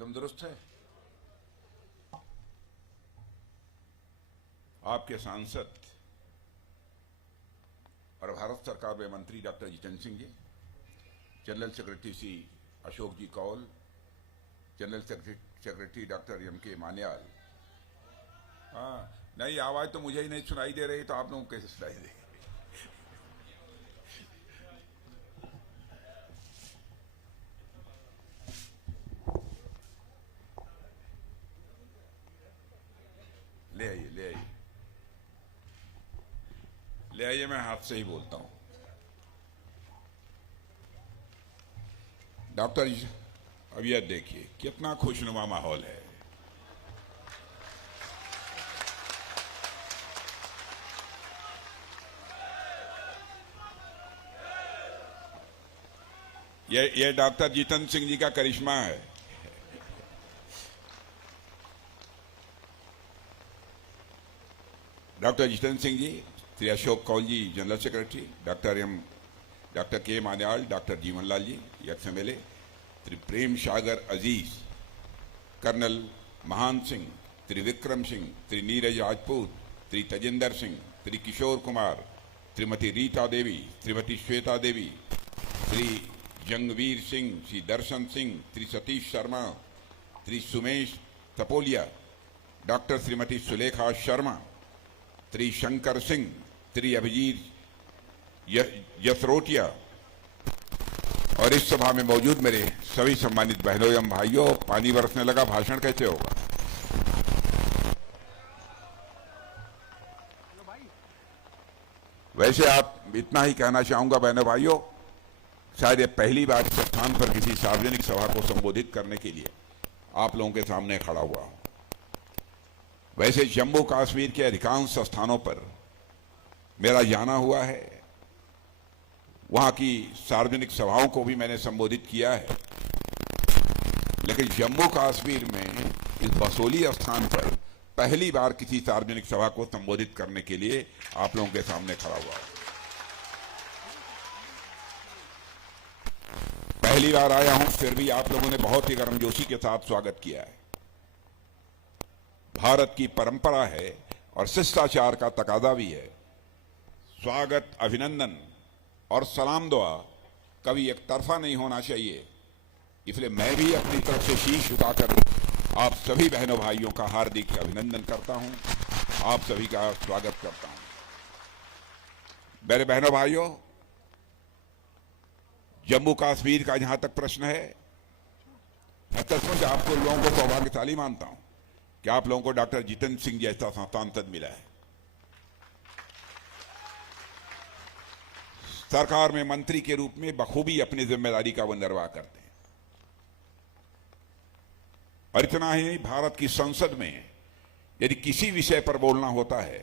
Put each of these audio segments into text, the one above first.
एकदम दुरुस्त है। आपके सांसद और भारत सरकार में मंत्री doctor Jitendra Singh ji, general secretary Shri Ashok ji Kaul, general secretary doctor M K. Manyal. हाँ, नहीं आवाज तो मुझे ही नहीं सुनाई दे रही, तो आप लोगों को कैसे सुनाई देगी? ले आइए, ले आइए, ले आइए, मैं हाथ से ही बोलता हूं। डॉक्टर जी, अब यह देखिए कितना खुशनुमा माहौल है। ये डॉक्टर जितेंद्र सिंह जी का करिश्मा है। डॉक्टर जितेंद्र सिंह जी, श्री अशोक कौल जी जनरल सेक्रेटरी, डॉक्टर के मान्याल, डॉक्टर जीवनलाल जी एक्स MLA, श्री प्रेम सागर अजीज, कर्नल महान सिंह, श्री विक्रम सिंह, श्री नीरज राजपूत, श्री तजिंदर सिंह, श्री किशोर कुमार, श्रीमती रीता देवी, श्रीमती श्वेता देवी, श्री जंगवीर सिंह, श्री दर्शन सिंह, श्री सतीश शर्मा, श्री सुमेश तपोलिया, डॉक्टर श्रीमती सुलेखा शर्मा, श्री शंकर सिंह, श्री अभिजीत यसरोटिया और इस सभा में मौजूद मेरे सभी सम्मानित बहनों एवं भाइयों। पानी बरसने लगा, भाषण कैसे होगा? वैसे आप इतना ही कहना चाहूंगा बहनों भाइयों, शायद ये पहली बार इस स्थान पर किसी सार्वजनिक सभा को संबोधित करने के लिए आप लोगों के सामने खड़ा हुआ हूं। वैसे जम्मू कश्मीर के अधिकांश स्थानों पर मेरा जाना हुआ है, वहां की सार्वजनिक सभाओं को भी मैंने संबोधित किया है, लेकिन जम्मू कश्मीर में इस बसोली स्थान पर पहली बार किसी सार्वजनिक सभा को संबोधित करने के लिए आप लोगों के सामने खड़ा हुआ हूं। पहली बार आया हूं, फिर भी आप लोगों ने बहुत ही गर्मजोशी के साथ स्वागत किया है। भारत की परंपरा है और शिष्टाचार का तकाजा भी है। स्वागत, अभिनंदन और सलाम दुआ कभी एक तरफा नहीं होना चाहिए। इसलिए मैं भी अपनी तरफ से शीश उठाकर आप सभी बहनों भाइयों का हार्दिक अभिनंदन करता हूं, आप सभी का स्वागत करता हूं। मेरे बहनों भाइयों, जम्मू कश्मीर का जहां तक प्रश्न है, मैं सचमुच आपको लोगों को सौभाग्यशाली मानता हूं कि आप लोगों को डॉक्टर जितेंद्र सिंह जैसा सांसद मिला है। सरकार में मंत्री के रूप में बखूबी अपनी जिम्मेदारी का वो निर्वाह करते हैं। और इतना ही नहीं, भारत की संसद में यदि किसी विषय पर बोलना होता है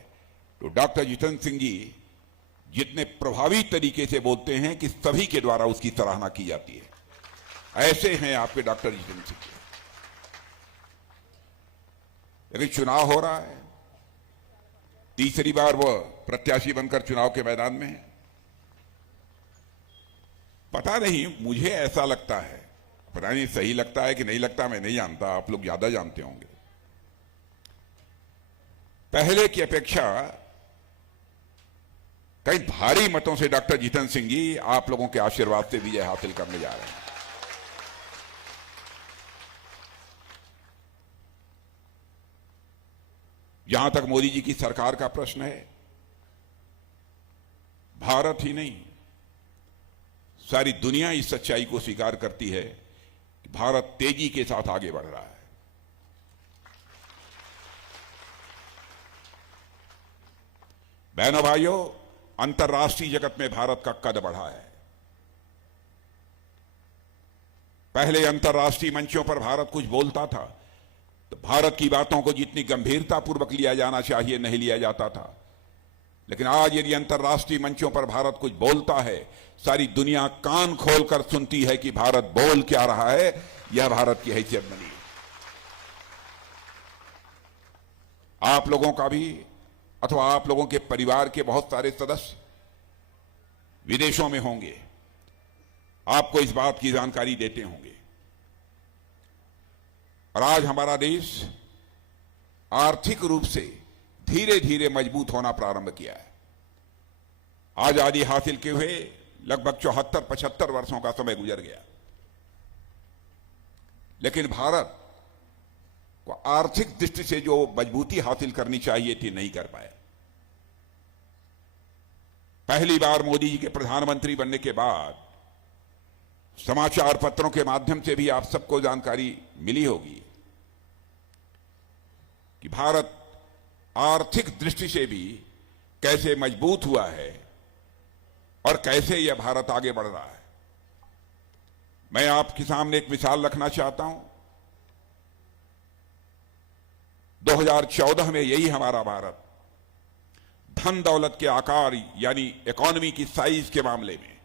तो डॉक्टर जितेंद्र सिंह जी जितने प्रभावी तरीके से बोलते हैं कि सभी के द्वारा उसकी सराहना की जाती है। ऐसे हैं आपके डॉक्टर जितेंद्र सिंह जी। लेकिन चुनाव हो रहा है, तीसरी बार वह प्रत्याशी बनकर चुनाव के मैदान में है। पता नहीं, मुझे ऐसा लगता है, पता नहीं सही लगता है कि नहीं लगता, मैं नहीं जानता, आप लोग ज्यादा जानते होंगे। पहले की अपेक्षा कई भारी मतों से डॉक्टर जितेंद्र सिंह जी आप लोगों के आशीर्वाद से विजय हासिल करने जा रहे हैं। जहां तक मोदी जी की सरकार का प्रश्न है, भारत ही नहीं सारी दुनिया इस सच्चाई को स्वीकार करती है कि भारत तेजी के साथ आगे बढ़ रहा है। बहनों भाइयों, अंतर्राष्ट्रीय जगत में भारत का कद बढ़ा है। पहले अंतर्राष्ट्रीय मंचों पर भारत कुछ बोलता था तो भारत की बातों को जितनी गंभीरता पूर्वक लिया जाना चाहिए नहीं लिया जाता था, लेकिन आज यदि अंतर्राष्ट्रीय मंचों पर भारत कुछ बोलता है, सारी दुनिया कान खोलकर सुनती है कि भारत बोल क्या रहा है। यह भारत की हैसियत बनी। आप लोगों का भी अथवा आप लोगों के परिवार के बहुत सारे सदस्य विदेशों में होंगे, आपको इस बात की जानकारी देते होंगे और आज हमारा देश आर्थिक रूप से धीरे धीरे मजबूत होना प्रारंभ किया है। आजादी हासिल किए हुए लगभग 74-75 वर्षों का समय गुजर गया, लेकिन भारत को आर्थिक दृष्टि से जो मजबूती हासिल करनी चाहिए थी नहीं कर पाया। पहली बार मोदी जी के प्रधानमंत्री बनने के बाद समाचार पत्रों के माध्यम से भी आप सबको जानकारी मिली होगी कि भारत आर्थिक दृष्टि से भी कैसे मजबूत हुआ है और कैसे यह भारत आगे बढ़ रहा है। मैं आपके सामने एक मिसाल रखना चाहता हूं। 2014 में यही हमारा भारत धन दौलत के आकार यानी इकोनॉमी की साइज के मामले में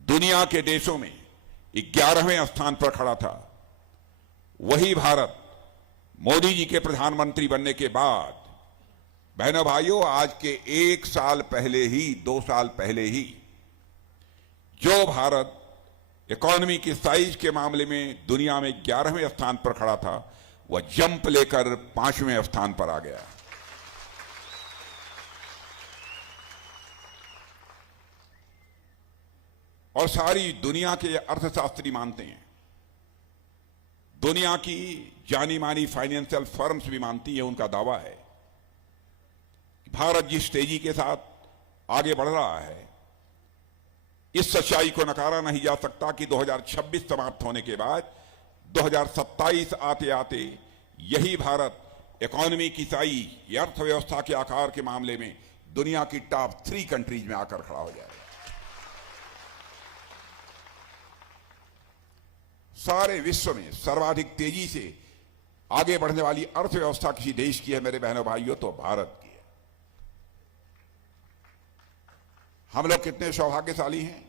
दुनिया के देशों में 11वें स्थान पर खड़ा था। वही भारत मोदी जी के प्रधानमंत्री बनने के बाद, बहनों भाइयों, आज के 1 साल पहले ही, 2 साल पहले ही जो भारत इकोनॉमी की साइज के मामले में दुनिया में 11वें स्थान पर खड़ा था, वह जंप लेकर 5वें स्थान पर आ गया। और सारी दुनिया के अर्थशास्त्री मानते हैं, दुनिया की जानी मानी फाइनेंशियल फर्म्स भी मानती है, उनका दावा है कि भारत जिस तेजी के साथ आगे बढ़ रहा है, इस सच्चाई को नकारा नहीं जा सकता कि 2026 समाप्त होने के बाद 2027 आते आते यही भारत इकोनॉमी की साइज या अर्थव्यवस्था के आकार के मामले में दुनिया की टॉप 3 कंट्रीज में आकर खड़ा हो जाएगा। सारे विश्व में सर्वाधिक तेजी से आगे बढ़ने वाली अर्थव्यवस्था किसी देश की है मेरे बहनों भाइयों, तो भारत की है। हम लोग कितने सौभाग्यशाली हैं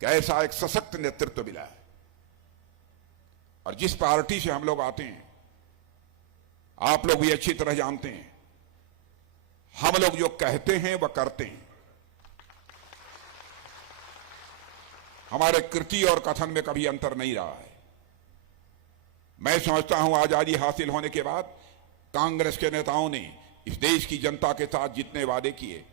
कि ऐसा एक सशक्त नेतृत्व मिला है। और जिस पार्टी से हम लोग आते हैं, आप लोग भी अच्छी तरह जानते हैं, हम लोग जो कहते हैं वह करते हैं। हमारे कृति और कथन में कभी अंतर नहीं रहा है। मैं समझता हूं आजादी हासिल होने के बाद कांग्रेस के नेताओं ने इस देश की जनता के साथ जितने वादे किए,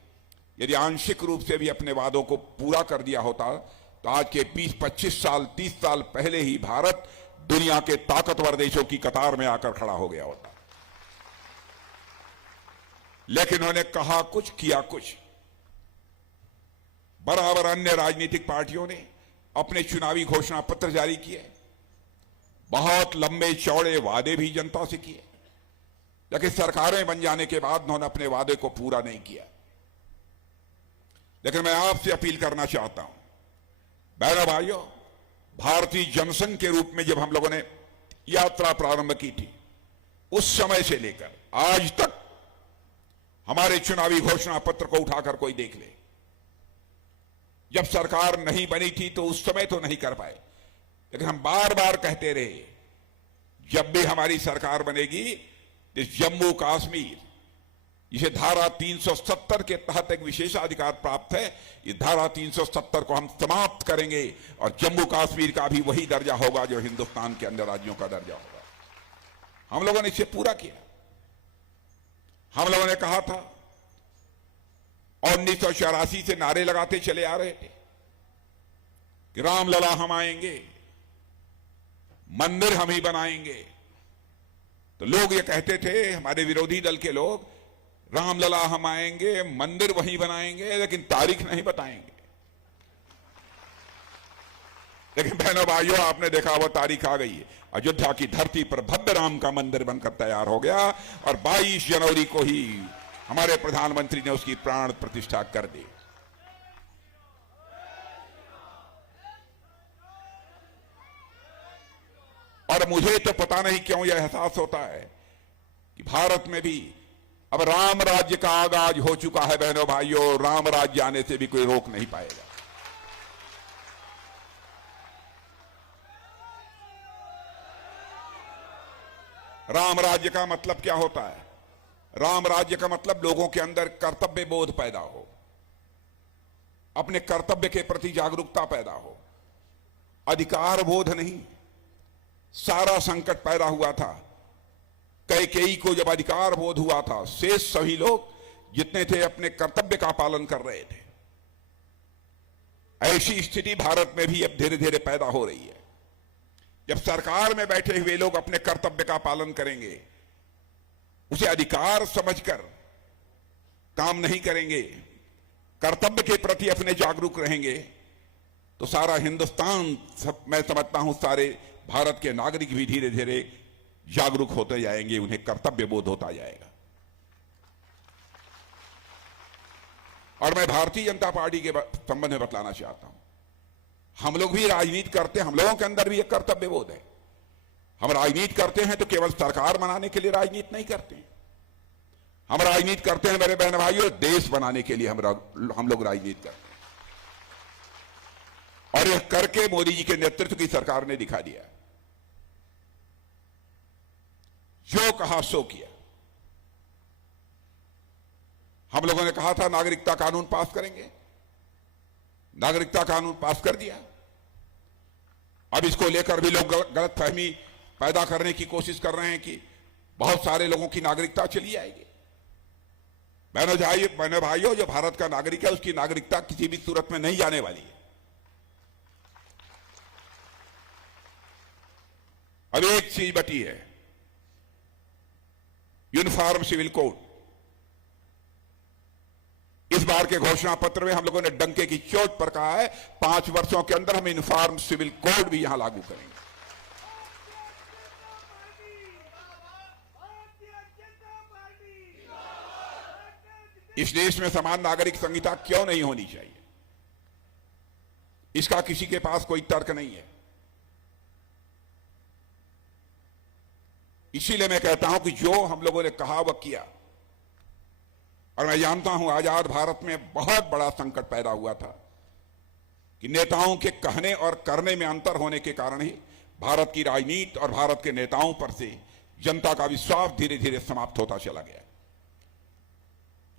यदि आंशिक रूप से भी अपने वादों को पूरा कर दिया होता तो आज के 20-25 साल 30 साल पहले ही भारत दुनिया के ताकतवर देशों की कतार में आकर खड़ा हो गया होता। लेकिन उन्होंने कहा कुछ किया कुछ। बराबर अन्य राजनीतिक पार्टियों ने अपने चुनावी घोषणा पत्र जारी किए, बहुत लंबे चौड़े वादे भी जनता से किए, लेकिन सरकारें बन जाने के बाद उन्होंने अपने वादे को पूरा नहीं किया। लेकिन मैं आपसे अपील करना चाहता हूं, बहनों भाइयों, भारतीय जनसंघ के रूप में जब हम लोगों ने यात्रा प्रारंभ की थी, उस समय से लेकर आज तक हमारे चुनावी घोषणा पत्र को उठाकर कोई देख ले। जब सरकार नहीं बनी थी तो उस समय तो नहीं कर पाए, लेकिन हम बार बार कहते रहे, जब भी हमारी सरकार बनेगी, इस जम्मू कश्मीर, जिसे धारा 370 के तहत एक विशेषाधिकार प्राप्त है, इस धारा 370 को हम समाप्त करेंगे और जम्मू कश्मीर का भी वही दर्जा होगा जो हिंदुस्तान के अन्य राज्यों का दर्जा होगा। हम लोगों ने इसे पूरा किया। हम लोगों ने कहा था, 1984 से नारे लगाते चले आ रहे थे कि रामलला हम आएंगे, मंदिर हम ही बनाएंगे। तो लोग ये कहते थे, हमारे विरोधी दल के लोग, रामलला हम आएंगे, मंदिर वहीं बनाएंगे, लेकिन तारीख नहीं बताएंगे। लेकिन बहनों भाइयों, आपने देखा वो तारीख आ गई है। अयोध्या की धरती पर भव्य राम का मंदिर बनकर तैयार हो गया और 22 जनवरी को ही हमारे प्रधानमंत्री ने उसकी प्राण प्रतिष्ठा कर दी। और मुझे तो पता नहीं क्यों यह एहसास होता है कि भारत में भी अब राम राज्य का आगाज हो चुका है। बहनों भाइयों, राम राज्य आने से भी कोई रोक नहीं पाएगा। राम राज्य का मतलब क्या होता है? राम राज्य का मतलब लोगों के अंदर कर्तव्य बोध पैदा हो, अपने कर्तव्य के प्रति जागरूकता पैदा हो, अधिकार बोध नहीं। सारा संकट पैदा हुआ था। कैकेयी को जब अधिकार बोध हुआ था, शेष सभी लोग जितने थे अपने कर्तव्य का पालन कर रहे थे। ऐसी स्थिति भारत में भी अब धीरे धीरे पैदा हो रही है। जब सरकार में बैठे हुए लोग अपने कर्तव्य का पालन करेंगे, उसे अधिकार समझकर काम नहीं करेंगे, कर्तव्य के प्रति अपने जागरूक रहेंगे, तो सारा हिंदुस्तान, मैं समझता हूं सारे भारत के नागरिक भी धीरे धीरे जागरूक होते जाएंगे, उन्हें कर्तव्य बोध होता जाएगा। और मैं भारतीय जनता पार्टी के संबंध में बतलाना चाहता हूं, हम लोग भी राजनीति करते हैं, हम लोगों के अंदर भी एक कर्तव्य बोध है। हम राजनीति करते हैं तो केवल सरकार बनाने के लिए राजनीति नहीं करते हैं। हम राजनीति करते हैं मेरे बहन भाइयों, देश बनाने के लिए हम लोग राजनीति करते हैं। और यह करके मोदी जी के नेतृत्व की सरकार ने दिखा दिया, जो कहा सो किया। हम लोगों ने कहा था नागरिकता कानून पास करेंगे, नागरिकता कानून पास कर दिया। अब इसको लेकर भी लोग गलतफहमी पैदा करने की कोशिश कर रहे हैं कि बहुत सारे लोगों की नागरिकता चली जाएगी। बहनों भाइयों, जो भारत का नागरिक है उसकी नागरिकता किसी भी सूरत में नहीं जाने वाली है। अब एक चीज बची है, यूनिफॉर्म सिविल कोड। इस बार के घोषणा पत्र में हम लोगों ने डंके की चोट पर कहा है 5 वर्षों के अंदर हम यूनिफॉर्म सिविल कोड भी यहां लागू करेंगे। इस देश में समान नागरिक संहिता क्यों नहीं होनी चाहिए, इसका किसी के पास कोई तर्क नहीं है। इसीलिए मैं कहता हूं कि जो हम लोगों ने कहा वह किया। और मैं जानता हूं आजाद भारत में बहुत बड़ा संकट पैदा हुआ था कि नेताओं के कहने और करने में अंतर होने के कारण ही भारत की राजनीति और भारत के नेताओं पर से जनता का विश्वास धीरे धीरे समाप्त होता चला गया।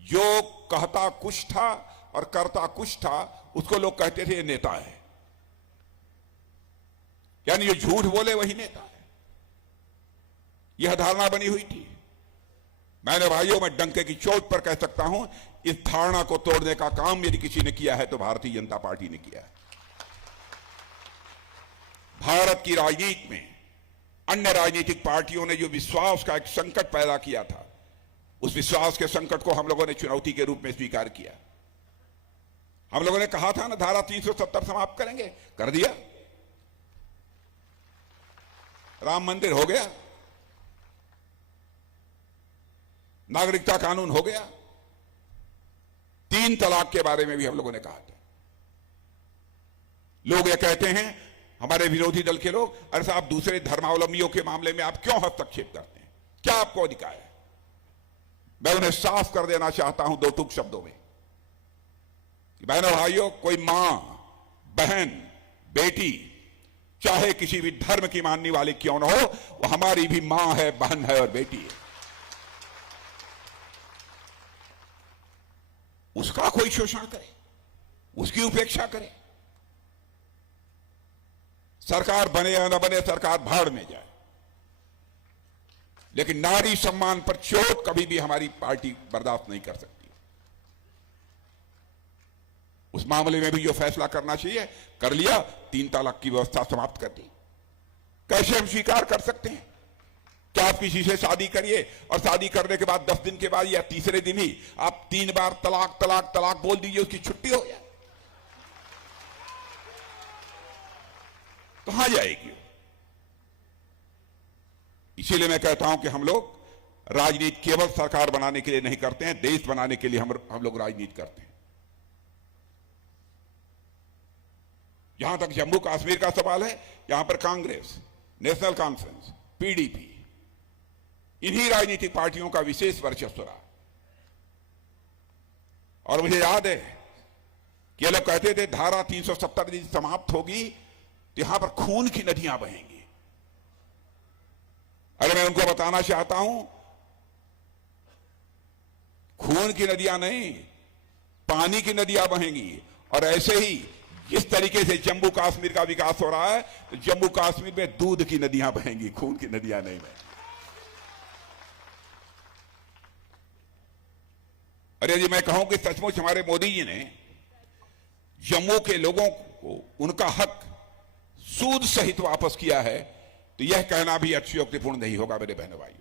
जो कहता कुछ था और करता कुछ था, उसको लोग कहते थे ये नेता है, यानी जो झूठ बोले वही नेता है। यह धारणा बनी हुई थी। मैंने भाइयों, मैं डंके की चोट पर कह सकता हूं, इस धारणा को तोड़ने का काम यदि किसी ने किया है तो भारतीय जनता पार्टी ने किया है। भारत की राजनीति में अन्य राजनीतिक पार्टियों ने जो विश्वास का एक संकट पैदा किया था, उस विश्वास के संकट को हम लोगों ने चुनौती के रूप में स्वीकार किया। हम लोगों ने कहा था ना, धारा 370 समाप्त करेंगे, कर दिया। राम मंदिर हो गया, नागरिकता कानून हो गया, 3 तलाक के बारे में भी हम लोगों ने कहा था। लोग ये कहते हैं, हमारे विरोधी दल के लोग, अरे साहब दूसरे धर्मावलंबियों के मामले में आप क्यों हस्तक्षेप करते हैं, क्या आपको अधिकार है? मैं उन्हें साफ कर देना चाहता हूं 2 टूक शब्दों में कि बहनों भाइयों, कोई मां, बहन, बेटी चाहे किसी भी धर्म की मानने वाली क्यों न हो, वो हमारी भी मां है, बहन है और बेटी है। उसका कोई शोषण करे, उसकी उपेक्षा करे, सरकार बने या न बने, सरकार भाड़ में जाए, लेकिन नारी सम्मान पर चोट कभी भी हमारी पार्टी बर्दाश्त नहीं कर सकती। उस मामले में भी जो फैसला करना चाहिए कर लिया, 3 तलाक की व्यवस्था समाप्त कर दी। कैसे हम स्वीकार कर सकते हैं? क्या आप किसी से शादी करिए और शादी करने के बाद 10 दिन के बाद या तीसरे दिन ही आप 3 बार तलाक तलाक तलाक बोल दीजिए, उसकी छुट्टी हो जाए? कहां जाएगी? इसीलिए मैं कहता हूं कि हम लोग राजनीति केवल सरकार बनाने के लिए नहीं करते हैं, देश बनाने के लिए हम लोग राजनीति करते हैं। जहां तक जम्मू कश्मीर का सवाल है, यहां पर कांग्रेस, नेशनल कॉन्फ्रेंस, पीडीपी, इन्हीं राजनीतिक पार्टियों का विशेष वर्चस्व रहा। और मुझे याद है कि ये लोग कहते थे धारा 370 यदि समाप्त होगी तो यहां पर खून की नदियां बहेंगी। अरे मैं उनको बताना चाहता हूं, खून की नदियां नहीं, पानी की नदियां बहेंगी। और ऐसे ही किस तरीके से जम्मू कश्मीर का विकास हो रहा है, तो जम्मू कश्मीर में दूध की नदियां बहेंगी, खून की नदियां नहीं बहेंगी। अरे जी, मैं कहूं कि सचमुच हमारे मोदी जी ने जम्मू के लोगों को उनका हक सूद सहित वापस किया है, तो यह कहना भी अतिशयोक्तिपूर्ण नहीं होगा मेरे बहनों भाइयों।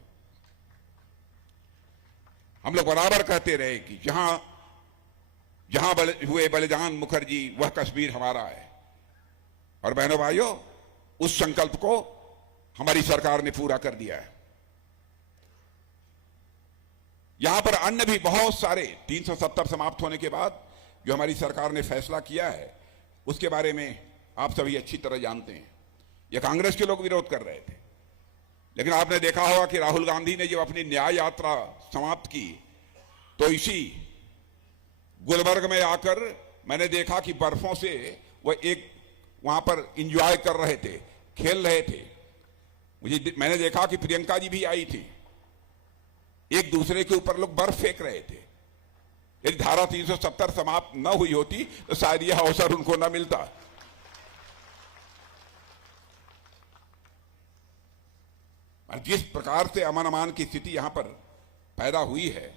हम लोग बराबर कहते रहे कि जहां हुए बलिदान मुखर्जी, वह कश्मीर हमारा है। और बहनों भाइयों, उस संकल्प को हमारी सरकार ने पूरा कर दिया है। यहां पर अन्य भी बहुत सारे 370 समाप्त होने के बाद जो हमारी सरकार ने फैसला किया है, उसके बारे में आप सभी अच्छी तरह जानते हैं। यह कांग्रेस के लोग विरोध कर रहे थे, लेकिन आपने देखा होगा कि राहुल गांधी ने जब अपनी न्याय यात्रा समाप्त की, तो इसी गुलबर्ग में आकर मैंने देखा कि बर्फों से वह एक वहां पर एंजॉय कर रहे थे, खेल रहे थे। मैंने देखा कि प्रियंका जी भी आई थी, एक दूसरे के ऊपर लोग बर्फ फेंक रहे थे। यदि धारा 370 समाप्त न हुई होती तो शायद यह अवसर उनको न मिलता। और जिस प्रकार से अमन अमान की स्थिति यहां पर पैदा हुई है,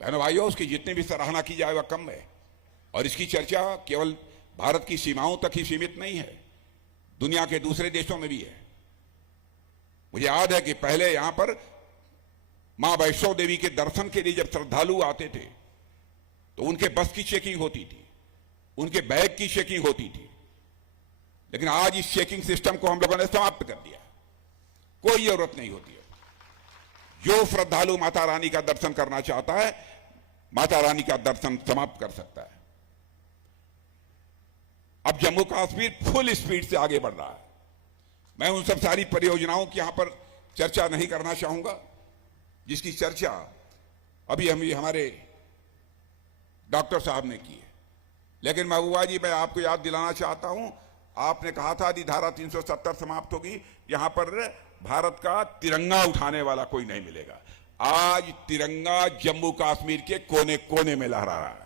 बहनों भाइयों, उसकी जितनी भी सराहना की जाए वह कम है। और इसकी चर्चा केवल भारत की सीमाओं तक ही सीमित नहीं है, दुनिया के दूसरे देशों में भी है। मुझे याद है कि पहले यहां पर मां वैष्णो देवी के दर्शन के लिए जब श्रद्धालु आते थे, तो उनके बस की चेकिंग होती थी, उनके बैग की चेकिंग होती थी। लेकिन आज इस चेकिंग सिस्टम को हम लोगों ने समाप्त कर दिया, कोई जरूरत नहीं होती है। जो श्रद्धालु माता रानी का दर्शन करना चाहता है, माता रानी का दर्शन समाप्त कर सकता है। अब जम्मू कश्मीर फुल स्पीड से आगे बढ़ रहा है। मैं उन सब सारी परियोजनाओं की यहां पर चर्चा नहीं करना चाहूंगा, जिसकी चर्चा अभी हमारे डॉक्टर साहब ने की है। लेकिन महबूबा जी, मैं आपको याद दिलाना चाहता हूं, आपने कहा था यदि धारा 370 समाप्त होगी, यहां पर भारत का तिरंगा उठाने वाला कोई नहीं मिलेगा। आज तिरंगा जम्मू कश्मीर के कोने कोने में लहरा रहा है।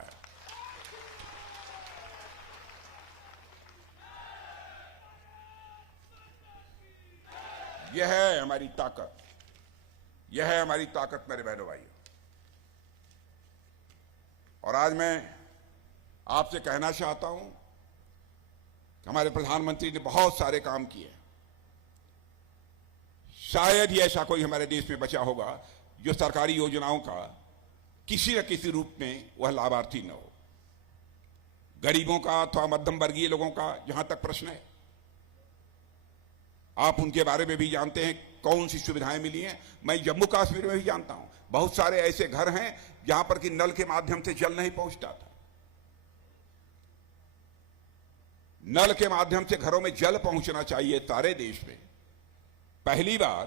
यह है हमारी ताकत, यह है हमारी ताकत मेरे बहनों भाइयों। और आज मैं आपसे कहना चाहता हूं कि हमारे प्रधानमंत्री ने बहुत सारे काम किए। शायद ही ऐसा कोई हमारे देश में बचा होगा जो सरकारी योजनाओं का किसी न किसी रूप में वह लाभार्थी न हो। गरीबों का अथवा मध्यम वर्गीय लोगों का जहां तक प्रश्न है, आप उनके बारे में भी जानते हैं कौन सी सुविधाएं मिली हैं। मैं जम्मू कश्मीर में भी जानता हूं, बहुत सारे ऐसे घर हैं जहां पर कि नल के माध्यम से जल नहीं पहुंचता था। नल के माध्यम से घरों में जल पहुंचना चाहिए सारे देश में। पहली बार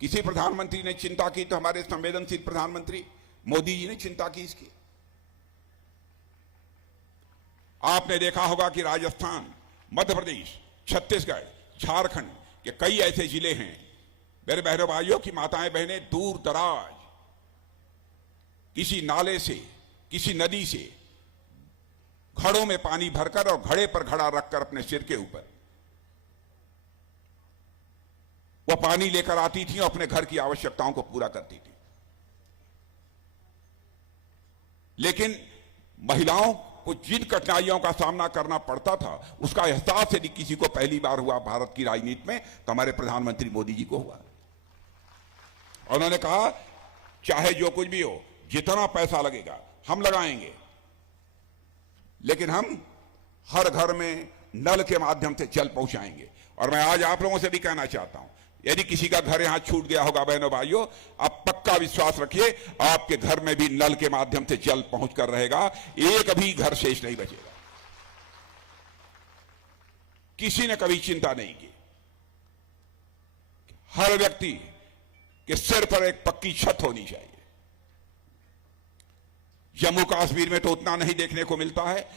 किसी प्रधानमंत्री ने चिंता की तो हमारे संवेदनशील प्रधानमंत्री मोदी जी ने चिंता की इसकी। आपने देखा होगा कि राजस्थान, मध्य प्रदेश, छत्तीसगढ़, झारखंड के कई ऐसे जिले हैं मेरे बहनों भाइयों की माताएं बहनें दूर दराज किसी नाले से, किसी नदी से घड़ों में पानी भरकर और घड़े पर घड़ा रखकर अपने सिर के ऊपर वह पानी लेकर आती थी और अपने घर की आवश्यकताओं को पूरा करती थी। लेकिन महिलाओं को जिन कठिनाइयों का सामना करना पड़ता था, उसका एहसास यदि किसी को पहली बार हुआ भारत की राजनीति में, तो हमारे प्रधानमंत्री मोदी जी को हुआ। और उन्होंने कहा चाहे जो कुछ भी हो, जितना पैसा लगेगा हम लगाएंगे, लेकिन हम हर घर में नल के माध्यम से जल पहुंचाएंगे। और मैं आज आप लोगों से भी कहना चाहता हूं, यदि किसी का घर यहां छूट गया होगा बहनों भाइयों, आप पक्का विश्वास रखिए आपके घर में भी नल के माध्यम से जल पहुंचकर रहेगा, एक भी घर शेष नहीं बचेगा। किसी ने कभी चिंता नहीं की। हर व्यक्ति के सिर पर एक पक्की छत होनी चाहिए। जम्मू कश्मीर में तो उतना नहीं देखने को मिलता है,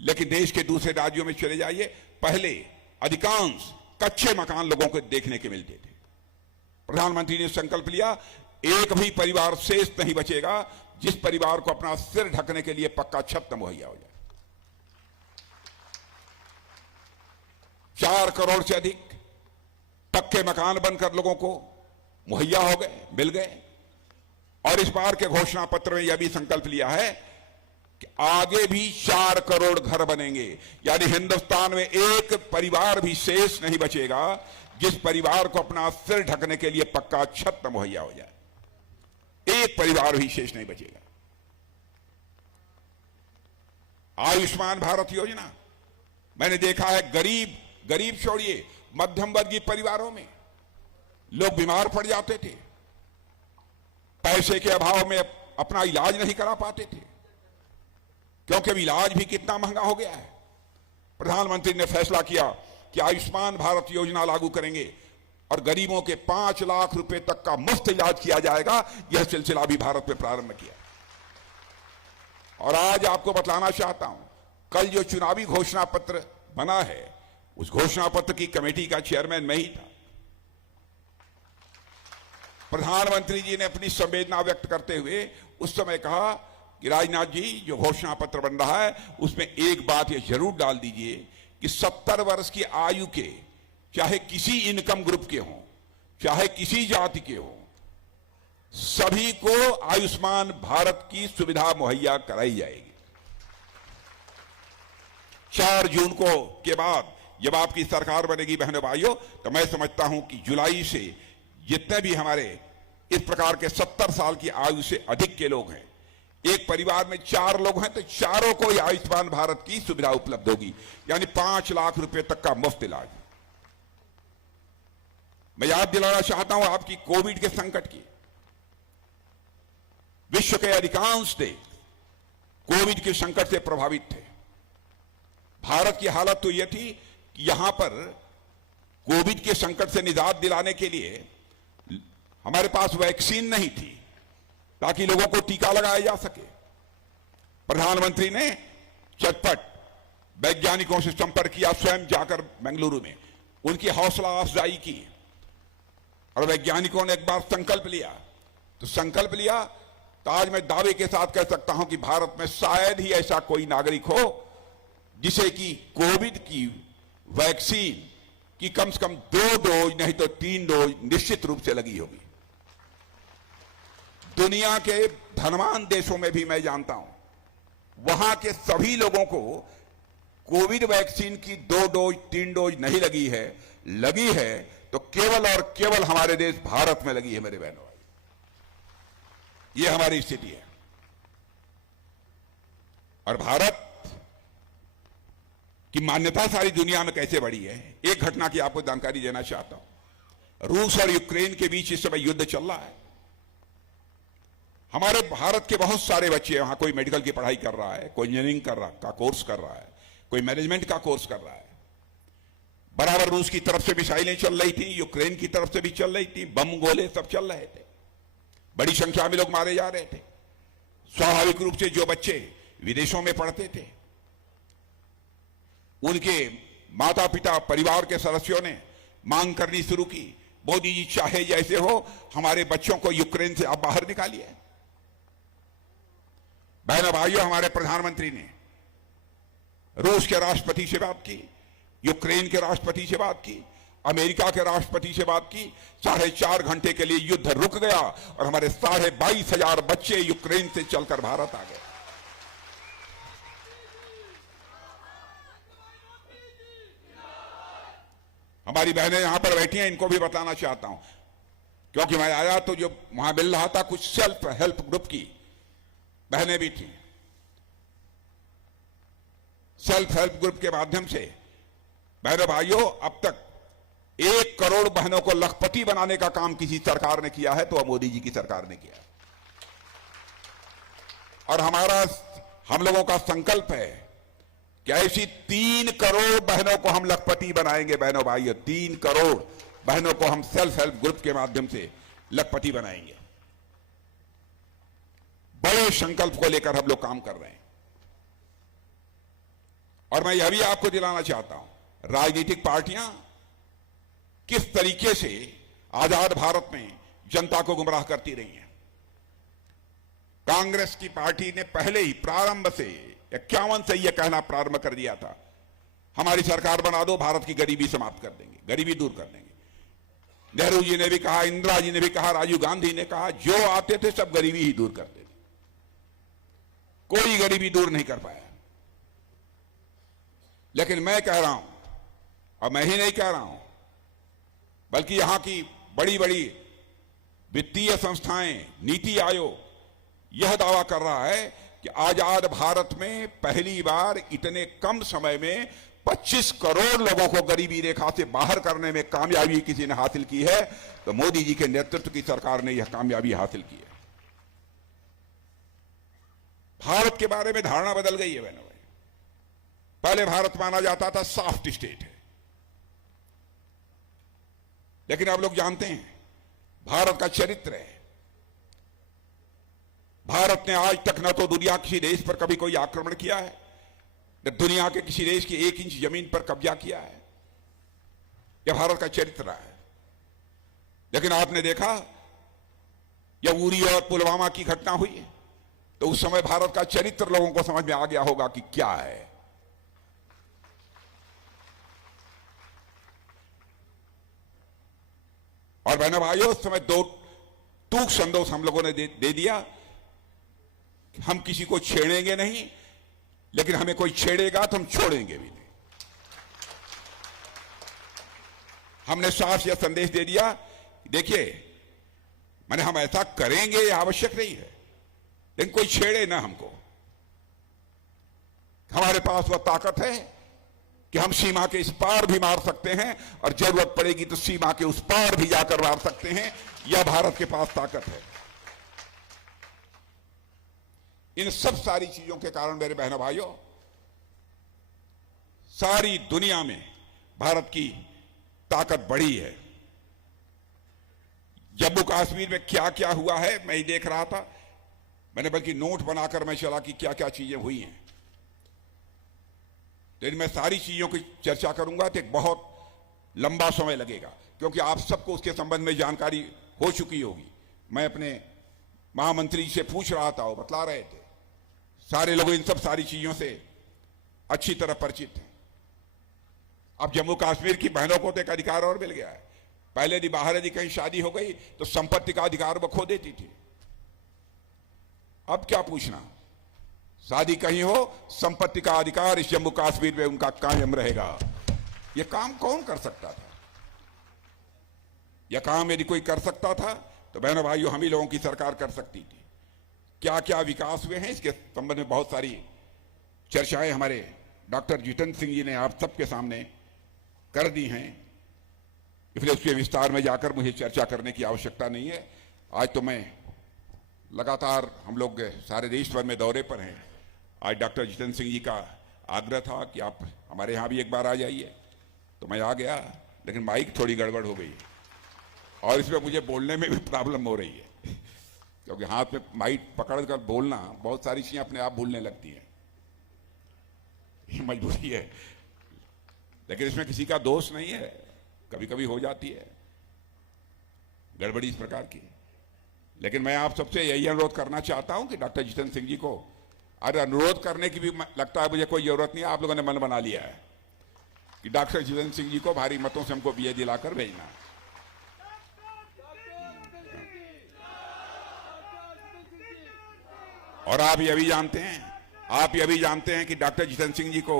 लेकिन देश के दूसरे राज्यों में चले जाइए, पहले अधिकांश कच्चे मकान लोगों को देखने के मिलते थे। प्रधानमंत्री ने संकल्प लिया, एक भी परिवार शेष नहीं बचेगा जिस परिवार को अपना सिर ढकने के लिए पक्का छत न मुहैया हो जाए। 4 करोड़ से अधिक पक्के मकान बनकर लोगों को मुहैया हो गए, मिल गए। और इस बार के घोषणा पत्र में यह भी संकल्प लिया है कि आगे भी 4 करोड़ घर बनेंगे, यानी हिंदुस्तान में एक परिवार भी शेष नहीं बचेगा जिस परिवार को अपना सिर ढकने के लिए पक्का छत न मुहैया हो जाए। एक परिवार भी शेष नहीं बचेगा। आयुष्मान भारत योजना, मैंने देखा है गरीब छोड़िए, मध्यम वर्गीय परिवारों में लोग बीमार पड़ जाते थे, पैसे के अभाव में अपना इलाज नहीं करा पाते थे, क्योंकि अब इलाज भी कितना महंगा हो गया है। प्रधानमंत्री ने फैसला किया कि आयुष्मान भारत योजना लागू करेंगे और गरीबों के 5 लाख रुपए तक का मुफ्त इलाज किया जाएगा। यह सिलसिला भी भारत में प्रारंभ किया। और आज आपको बतलाना चाहता हूं, कल जो चुनावी घोषणा पत्र बना है, उस घोषणा पत्र की कमेटी का चेयरमैन मैं ही था। प्रधानमंत्री जी ने अपनी संवेदना व्यक्त करते हुए उस समय कहा कि राजनाथ जी, जो घोषणा पत्र बन रहा है उसमें एक बात ये जरूर डाल दीजिए कि 70 वर्ष की आयु के, चाहे किसी इनकम ग्रुप के हों, चाहे किसी जाति के हों, सभी को आयुष्मान भारत की सुविधा मुहैया कराई जाएगी। 4 जून को के बाद जब आपकी सरकार बनेगी बहनों भाइयों, तो मैं समझता हूं कि जुलाई से जितने भी हमारे इस प्रकार के 70 साल की आयु से अधिक के लोग हैं, एक परिवार में 4 लोग हैं तो चारों को आयुष्मान भारत की सुविधा उपलब्ध होगी, यानी 5 लाख रुपए तक का मुफ्त इलाज। मैं याद दिलाना चाहता हूं आपकी कोविड के संकट की। विश्व के अधिकांश देश कोविड के संकट से प्रभावित थे। भारत की हालत तो यह थी कि यहां पर कोविड के संकट से निजात दिलाने के लिए हमारे पास वैक्सीन नहीं थी ताकि लोगों को टीका लगाया जा सके। प्रधानमंत्री ने चटपट वैज्ञानिकों से संपर्क किया, स्वयं जाकर बेंगलुरु में उनकी हौसला अफजाई की और वैज्ञानिकों ने एक बार संकल्प लिया। तो आज मैं दावे के साथ कह सकता हूं कि भारत में शायद ही ऐसा कोई नागरिक हो जिसे कि कोविड की वैक्सीन की कम से कम 2 डोज नहीं तो 3 डोज निश्चित रूप से लगी होगी। दुनिया के धनवान देशों में भी मैं जानता हूं, वहां के सभी लोगों को कोविड वैक्सीन की 2 डोज 3 डोज नहीं लगी है तो केवल और केवल हमारे देश भारत में लगी है। मेरे बहनों, ये हमारी स्थिति है। और भारत की मान्यता सारी दुनिया में कैसे बढ़ी है, एक घटना की आपको जानकारी देना चाहता हूं। रूस और यूक्रेन के बीच इस समय युद्ध चल रहा है। हमारे भारत के बहुत सारे बच्चे वहां, कोई मेडिकल की पढ़ाई कर रहा है, कोई इंजीनियरिंग का कोर्स कर रहा है, कोई मैनेजमेंट का कोर्स कर रहा है। बराबर रूस की तरफ से मिसाइलें चल रही थी, यूक्रेन की तरफ से भी चल रही थी, बम गोले सब चल रहे थे, बड़ी संख्या में लोग मारे जा रहे थे। स्वाभाविक रूप से जो बच्चे विदेशों में पढ़ते थे, उनके माता पिता परिवार के सदस्यों ने मांग करनी शुरू की, मोदी जी चाहे जैसे हो हमारे बच्चों को यूक्रेन से आप बाहर निकालिए। बहनों भाइयों, हमारे प्रधानमंत्री ने रूस के राष्ट्रपति से बात की, यूक्रेन के राष्ट्रपति से बात की, अमेरिका के राष्ट्रपति से बात की। 4.5 घंटे के लिए युद्ध रुक गया और हमारे 22,500 बच्चे यूक्रेन से चलकर भारत आ गए। हमारी बहनें यहां पर बैठी हैं, इनको भी बताना चाहता हूं, क्योंकि मैं आया तो जो वहां मिल रहा था कुछ सेल्फ हेल्प ग्रुप की बहनें भी थी। सेल्फ हेल्प ग्रुप के माध्यम से बहनों भाइयों, अब तक 1 करोड़ बहनों को लखपति बनाने का काम किसी सरकार ने किया है तो मोदी जी की सरकार ने किया। और हम लोगों का संकल्प है कि ऐसी 3 करोड़ बहनों को हम लखपति बनाएंगे। बहनों भाइयों, 3 करोड़ बहनों को हम सेल्फ हेल्प ग्रुप के माध्यम से लखपति बनाएंगे। बड़े संकल्प को लेकर हम लोग काम कर रहे हैं। और मैं यह भी आपको दिलाना चाहता हूं, राजनीतिक पार्टियां किस तरीके से आजाद भारत में जनता को गुमराह करती रही हैं। कांग्रेस की पार्टी ने पहले ही प्रारंभ से 51 से यह कहना प्रारंभ कर दिया था, हमारी सरकार बना दो, भारत की गरीबी समाप्त कर देंगे, गरीबी दूर कर देंगे। नेहरू जी ने भी कहा, इंदिरा जी ने भी कहा, राजीव गांधी ने कहा, जो आते थे सब गरीबी ही दूर करते थे। कोई गरीबी दूर नहीं कर पाया। लेकिन मैं कह रहा हूं, और मैं ही नहीं कह रहा हूं, बल्कि यहां की बड़ी बड़ी वित्तीय संस्थाएं, नीति आयोग यह दावा कर रहा है कि आजाद भारत में पहली बार इतने कम समय में 25 करोड़ लोगों को गरीबी रेखा से बाहर करने में कामयाबी किसी ने हासिल की है, तो मोदी जी के नेतृत्व की सरकार ने यह कामयाबी हासिल की है। भारत के बारे में धारणा बदल गई है बहनों भाई। पहले भारत माना जाता था सॉफ्ट स्टेट है, लेकिन आप लोग जानते हैं भारत का चरित्र है। भारत ने आज तक न तो दुनिया किसी देश पर कभी कोई आक्रमण किया है, न दुनिया के किसी देश की 1 इंच जमीन पर कब्जा किया है। यह भारत का चरित्र है। लेकिन आपने देखा यह उरी और पुलवामा की घटना हुई, तो उस समय भारत का चरित्र लोगों को समझ में आ गया होगा कि क्या है। और बहनों भाइयों, उस समय 2 टूक संदेश हम लोगों ने दे दिया, हम किसी को छेड़ेंगे नहीं, लेकिन हमें कोई छेड़ेगा तो हम छोड़ेंगे भी नहीं। हमने साफ यह संदेश दे दिया, देखिए मैंने हम ऐसा करेंगे यह आवश्यक नहीं है, लेकिन कोई छेड़े ना हमको। हमारे पास वह ताकत है कि हम सीमा के इस पार भी मार सकते हैं, और जरूरत पड़ेगी तो सीमा के उस पार भी जाकर मार सकते हैं। यह भारत के पास ताकत है। इन सब सारी चीजों के कारण मेरे बहनों भाइयों, सारी दुनिया में भारत की ताकत बढ़ी है। जम्मू कश्मीर में क्या क्या हुआ है मैं ही देख रहा था, मैंने बल्कि नोट बनाकर मैं चला कि क्या क्या चीजें हुई हैं। लेकिन मैं सारी चीजों की चर्चा करूंगा तो एक बहुत लंबा समय लगेगा, क्योंकि आप सबको उसके संबंध में जानकारी हो चुकी होगी। मैं अपने महामंत्री जी से पूछ रहा था, वो बतला रहे थे। सारे लोग इन सब सारी चीजों से अच्छी तरह परिचित हैं। अब जम्मू कश्मीर की बहनों को तो एक अधिकार और मिल गया है। पहले यदि बाहर यदि कहीं शादी हो गई तो संपत्ति का अधिकार वो खो देती थी। अब क्या पूछना, शादी कहीं हो, संपत्ति का अधिकार इस जम्मू कश्मीर में उनका कायम रहेगा। यह काम कौन कर सकता था? यह काम यदि कोई कर सकता था तो बहनों भाइयों हम ही लोगों की सरकार कर सकती थी। क्या क्या विकास हुए हैं इसके संबंध में बहुत सारी चर्चाएं हमारे डॉक्टर जितेंद्र सिंह जी ने आप सबके सामने कर दी हैं, इसलिए उसके विस्तार में जाकर मुझे चर्चा करने की आवश्यकता नहीं है। आज तो मैं लगातार, हम लोग सारे देश भर में दौरे पर हैं। आज डॉक्टर जितेंद्र सिंह जी का आग्रह था कि आप हमारे यहाँ भी एक बार आ जाइए, तो मैं आ गया, लेकिन माइक थोड़ी गड़बड़ हो गई और इसमें मुझे बोलने में भी प्रॉब्लम हो रही है, क्योंकि हाथ में माइक पकड़कर बोलना बहुत सारी चीजें अपने आप भूलने लगती हैं, ये मजबूरी है। लेकिन इसमें किसी का दोष नहीं है, कभी कभी हो जाती है गड़बड़ी इस प्रकार की। लेकिन मैं आप सबसे यही अनुरोध करना चाहता हूं कि डॉक्टर जितेंद्र सिंह जी को, अरे अनुरोध करने की भी लगता है मुझे कोई जरूरत नहीं है, आप लोगों ने मन बना लिया है कि डॉक्टर जितेंद्र सिंह जी को भारी मतों से हमको बीए दिलाकर भेजना। और आप ये भी जानते हैं कि डॉक्टर जितेंद्र सिंह जी को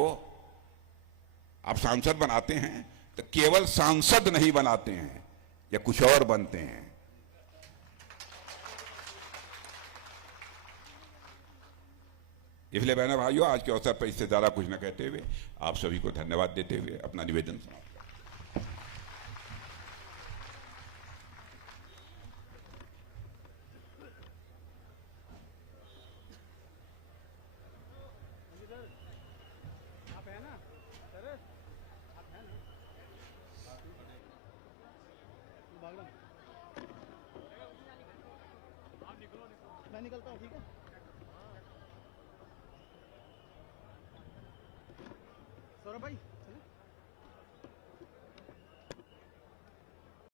आप सांसद बनाते हैं तो केवल सांसद नहीं बनाते हैं, या कुछ और बनते हैं। इसलिए बहनों भाइयों, आज के अवसर पर इससे ज्यादा कुछ न कहते हुए आप सभी को धन्यवाद देते हुए अपना निवेदन समाप्त करता हूं। मैं निकलता हूँ, ठीक है? सौरभ भाई